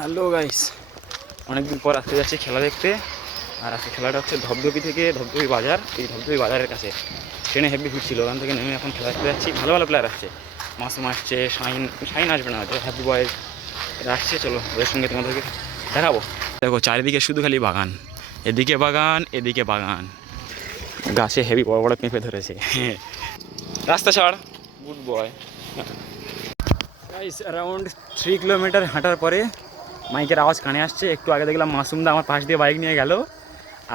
Hello guys, অনেকদিন পর আসতে যাচ্ছি খেলা দেখতে। আর আজকে খেলাটা হচ্ছে ধবধবি থেকে ধবধবি বাজার, এই ধবধবি বাজারের কাছে। ট্রেনে হেভি ভিড় ছিল, ওখান থেকে নেমে এখন খেলা দেখতে যাচ্ছি। ভালো ভালো প্লেয়ার আসছে, মাসুম আসছে, শাইন আসবে না হয়তো, হ্যাপি বয়েজ এরা আসছে। চলো ওদের সঙ্গে তোমাদেরকে দেখাবো। দেখো চারিদিকে শুধু খালি বাগান, এদিকে বাগান এদিকে বাগান, গাছে হেভি বড় বড় পেঁপে ধরেছে। রাস্তা ছাড়, good boy. Guys around 3 kilometre হাঁটার পরে মাইকের আওয়াজ কানে আসছে। একটু আগে দেখলাম মাসুমদা আমার পাশ দিয়ে বাইক নিয়ে গেল।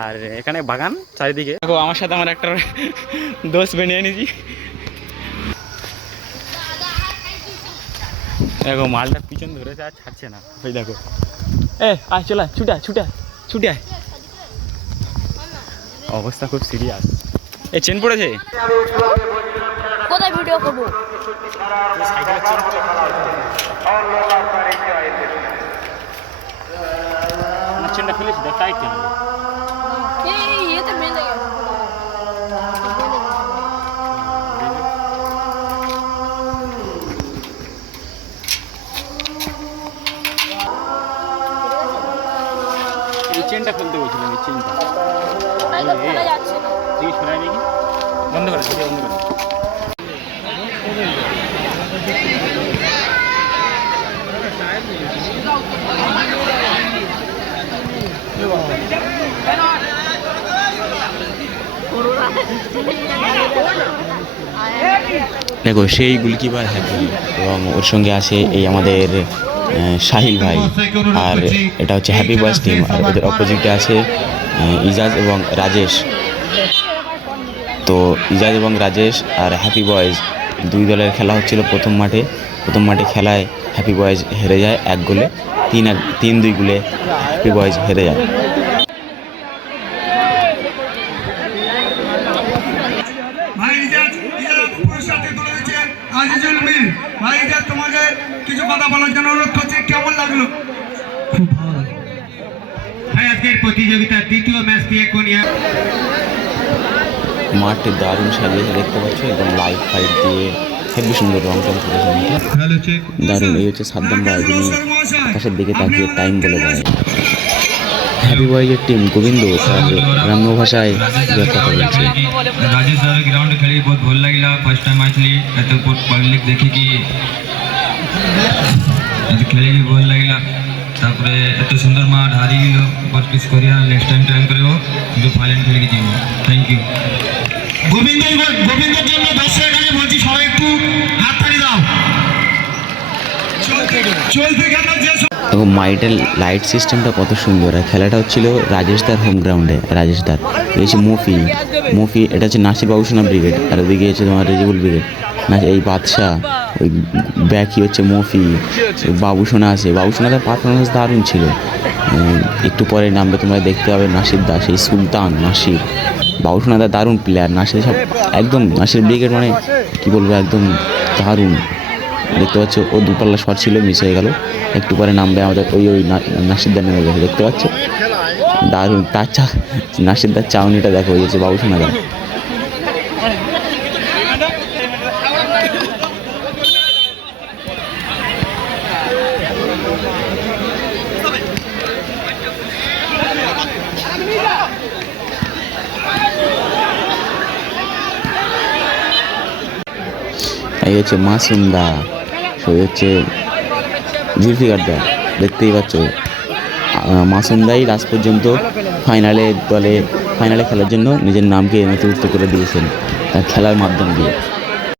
আর এখানে বাগান চারিদিকে। দেখো আমার সাথে আমার একটা দোস্ত বানিয়ে নিয়েছি। দেখো মালটার পিছন ধরেছে আর ছাড়ছে না। ওই দেখো, আয় চলা, ছুটা ছুটা ছুটে আয়। অবস্থা খুব সিরিয়াস। চেন পড়েছে, কোথায় ভিডিও করবো? চেনটা ফেলেছি, দেখ টাইট কেন। এই চেনটা ফেলতে বলছিলাম, এই চেনটা ঠিক সরাই নাকি, বন্ধ করে বন্ধ করে। দেখো সেই গোলকিপার হ্যাপি, এবং ওর সঙ্গে আছে এই আমাদের সাহিল ভাই। আর এটা হচ্ছে হ্যাপি বয়েজ টিম। আর ওদের অপোজিটে আছে ইজাজ এবং রাজেশ। তো ইজাজ এবং রাজেশ আর হ্যাপি বয়েজ দুই দলের খেলা হচ্ছিল প্রথম মাঠে খেলায় হ্যাপি বয়েজ হেরে যায় 1 গোলে। 3-2 গোলে হ্যাপি বয়েজ হেরে যায়। তোমাকে কিছু কথা বলার জন্য অনুরোধ করছি, কেমন লাগলো? খুব ভালো। আজকের প্রতিযোগিতার দ্বিতীয় ম্যাচটি এখন মাঠে দারুণ সাজিয়েছে দেখতে পাচ্ছ, একদম লাইট ফাইট দিয়ে হেবি সুন্দর রং টং করেছে, দারুণ। এই হচ্ছে সাদ্দাম ভাই, যিনি আকাশের দিকে তাকিয়ে টাইম বলে দেয়। হ্যাপি বয়েজের টিম গোবিন্দ তার গ্রাম্য ভাষায় কথা বলছে। রাজেশ স্যার গ্রাউন্ডে খেলি বহুত ভাল লাগিলা। ফার্স্ট টাইম আসলি, এত পাবলিক ଦେଖିକି খেলি ବି ଭଲ ଲାଗିଲା। ତାପରେ ଏତ ସୁନ୍ଦର ମାଠ ହାରିଗଲ, ପ୍ରାକ୍ଟିସ୍ କରିବା, ନେକ୍ସଟ ଟାଇମ୍ ଟ୍ରାଏ କରିବ, କିନ୍ତୁ ফাইনাল খেলিକି ଯିବ। Thank you. গোবিন্দের জন্য দর্শক এখানে বলছি, সবাই একটু হাততালি দাও। চলতে খেলা যে এবং মাইটের লাইট সিস্টেমটা কত সুন্দর। আর খেলাটা হচ্ছিল রাজেশদার হোম গ্রাউন্ডে। রাজেশদার এই হচ্ছে মফি, এটা হচ্ছে নাসির বাবুসোনা ব্রিগেড। আর ওদিকে হচ্ছে তোমার রেজিবুল ব্রিগেড, না এই বাদশাহ। ওই ব্যাকই হচ্ছে মফি, বাবুসোনা আছে। বাবুসোনাদের পারফরমেন্স দারুণ ছিল। একটু পরে নামবে তোমরা দেখতে পাবে নাসির দা, সেই সুলতান নাসির। বাবুসোনাদা দারুণ প্লেয়ার, নাসির সব একদম, নাসির ব্রিগেড মানে কী বলবো, একদম দারুণ। দেখতে পাচ্ছ ও দুপাল্লা শট ছিল, মিস হয়ে গেল। একটু পরে নামবে আমাদের ওই নাসিরদার নেমে গেছে, দেখতে পাচ্ছ দারুণ। তার নাসিরদার চাউনিটা দেখো, হয়ে গেছে বাবুসোনাদা। এই হচ্ছে মাসুমদা, সই হচ্ছে জুলফিকার দা। দেখতেই পাচ্ছ মাসুমদাই লাস্ট পর্যন্ত ফাইনালে খেলার জন্য নিজের নামকে নথিভুক্ত করে দিয়েছেন তার খেলার মাধ্যম দিয়ে।